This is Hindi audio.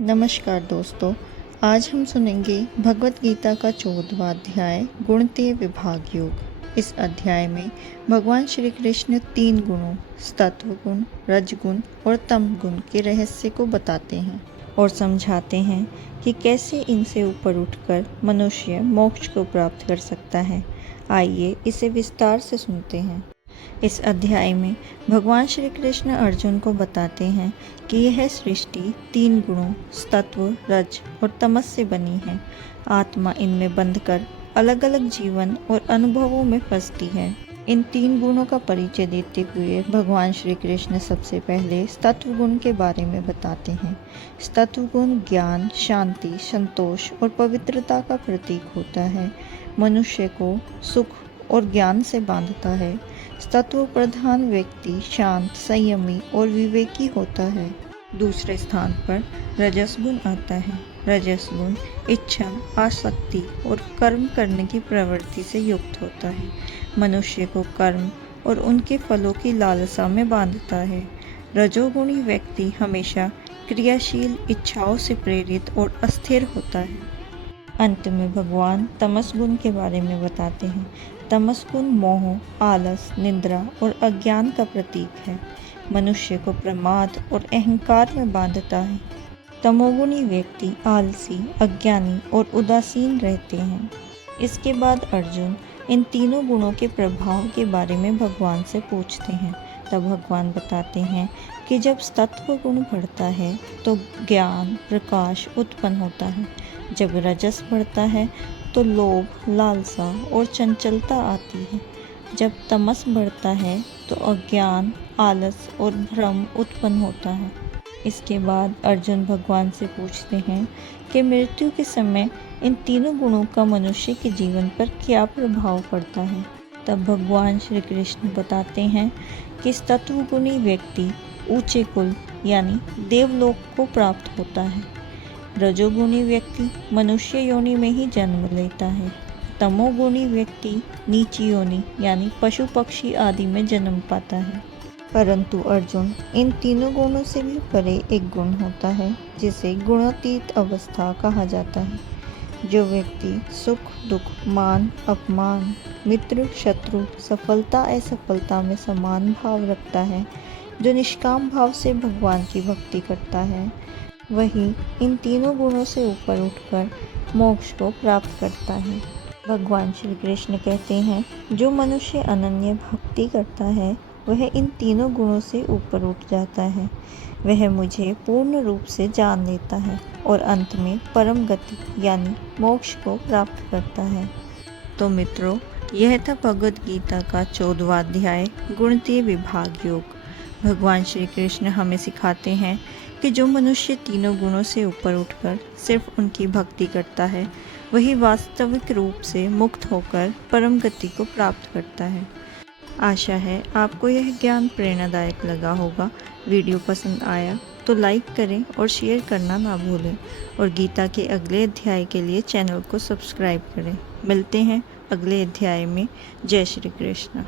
नमस्कार दोस्तों, आज हम सुनेंगे भगवत गीता का 14वां अध्याय गुणतीय विभाग योग। इस अध्याय में भगवान श्री कृष्ण 3 गुणों सत्व गुण, रजगुण और तम गुण के रहस्य को बताते हैं और समझाते हैं कि कैसे इनसे ऊपर उठकर मनुष्य मोक्ष को प्राप्त कर सकता है। आइए इसे विस्तार से सुनते हैं। इस अध्याय में भगवान श्री कृष्ण अर्जुन को बताते हैं कि यह सृष्टि 3 गुणों सत्व, रज और तमस से बनी है। आत्मा इनमें बंधकर अलग अलग जीवन और अनुभवों में फंसती है। इन 3 गुणों का परिचय देते हुए भगवान श्री कृष्ण सबसे पहले सत्व गुण के बारे में बताते हैं। सत्व गुण ज्ञान, शांति, संतोष और पवित्रता का प्रतीक होता है। मनुष्य को सुख और ज्ञान से बांधता है। सत्व प्रधान व्यक्ति शांत, संयमी और विवेकी होता है। दूसरे स्थान पर रजस गुण आता है। रजस गुण इच्छा, आसक्ति और कर्म करने की प्रवृत्ति से युक्त होता है। मनुष्य को कर्म और उनके फलों की लालसा में बांधता है। रजोगुणी व्यक्ति हमेशा क्रियाशील, इच्छाओं से प्रेरित और अस्थिर होता है। अंत में भगवान तमस गुण के बारे में बताते हैं। तमस गुण मोह, आलस, निद्रा और अज्ञान का प्रतीक है। मनुष्य को प्रमाद और अहंकार में बांधता है। तमोगुणी व्यक्ति आलसी, अज्ञानी और उदासीन रहते हैं। इसके बाद अर्जुन इन तीनों गुणों के प्रभाव के बारे में भगवान से पूछते हैं। तब भगवान बताते हैं कि जब सत्व गुण बढ़ता है तो ज्ञान, प्रकाश उत्पन्न होता है। जब रजस बढ़ता है तो लोभ, लालसा और चंचलता आती है। जब तमस बढ़ता है तो अज्ञान, आलस और भ्रम उत्पन्न होता है। इसके बाद अर्जुन भगवान से पूछते हैं कि मृत्यु के समय इन तीनों गुणों का मनुष्य के जीवन पर क्या प्रभाव पड़ता है। तब भगवान श्री कृष्ण बताते हैं कि सत्वगुणी व्यक्ति ऊंचे कुल यानी देवलोक को प्राप्त होता है। रजोगुणी व्यक्ति मनुष्य योनि में ही जन्म लेता है। तमोगुणी व्यक्ति नीची योनि यानी पशु पक्षी आदि में जन्म पाता है। परंतु अर्जुन, इन तीनों गुणों से भी परे एक गुण होता है जिसे गुणातीत अवस्था कहा जाता है। जो व्यक्ति सुख, दुख, मान, अपमान, मित्र, शत्रु, सफलता, असफलता में समान भाव रखता है, जो निष्काम भाव से भगवान की भक्ति करता है, वही इन तीनों गुणों से ऊपर उठकर मोक्ष को प्राप्त करता है। भगवान श्री कृष्ण कहते हैं, जो मनुष्य अनन्य भक्ति करता है वह इन तीनों गुणों से ऊपर उठ जाता है। वह मुझे पूर्ण रूप से जान लेता है और अंत में परम गति यानी मोक्ष को प्राप्त करता है। तो मित्रों, यह था भगवद गीता का 14वां अध्याय गुणतीय विभाग योग। भगवान श्री कृष्ण हमें सिखाते हैं कि जो मनुष्य तीनों गुणों से ऊपर उठकर सिर्फ उनकी भक्ति करता है वही वास्तविक रूप से मुक्त होकर परम गति को प्राप्त करता है। आशा है आपको यह ज्ञान प्रेरणादायक लगा होगा। वीडियो पसंद आया तो लाइक करें और शेयर करना ना भूलें और गीता के अगले अध्याय के लिए चैनल को सब्सक्राइब करें। मिलते हैं अगले अध्याय में। जय श्री कृष्ण।